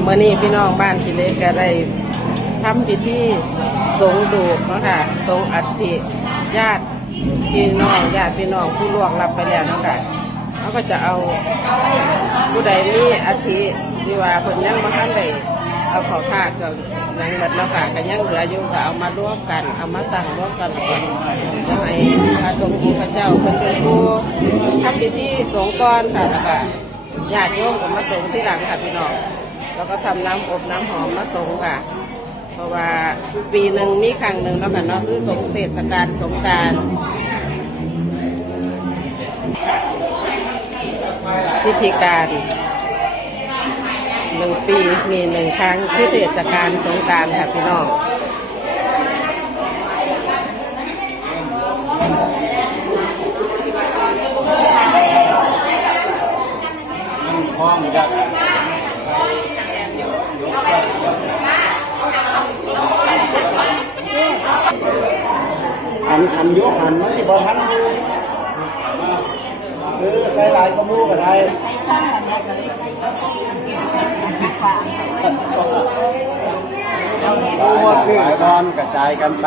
เมื่อนี้พี่น้องบ้านที่เล็กก็ได้ทำพิธีสงดูกเนาะค่ะสงอัฐิญาติพี่น้องผู้ล่วงลับไปแล้วเนาะค่ะเขาก็จะเอาผู้ใดมีอัฐิที่ว่าเพิ่นยังมาทันได้เอาเข้าธาตุกับยังหมดเนาะค่ะก็ยังเหลืออยู่ก็เอามารวมกันเอามาตั้งรวมกันแล้วก็จะให้พระสงฆ์องค์พระเจ้าเป็นผู้ทำพิธีสงก่อนค่ะแล้วก็ญาติโยมก็มาสงที่หลังค่ะพี่น้องแล้วก็ทำน้ำอบน้ำหอมมาสงค่ะเพราะว่าปีหนึ่งมีครั้งหนึ่งแล้วกันเนาะคือสงเทศกาลสงกรานต์พิธีการ1 ปีมี1 ครั้งที่เทศกาลสงกรานต์ค่ะพี่น้องห้องยักษ์หันยกหันไหมบอทันใส่ลายก็มูก็ได้หลายบอลกระจายกันไป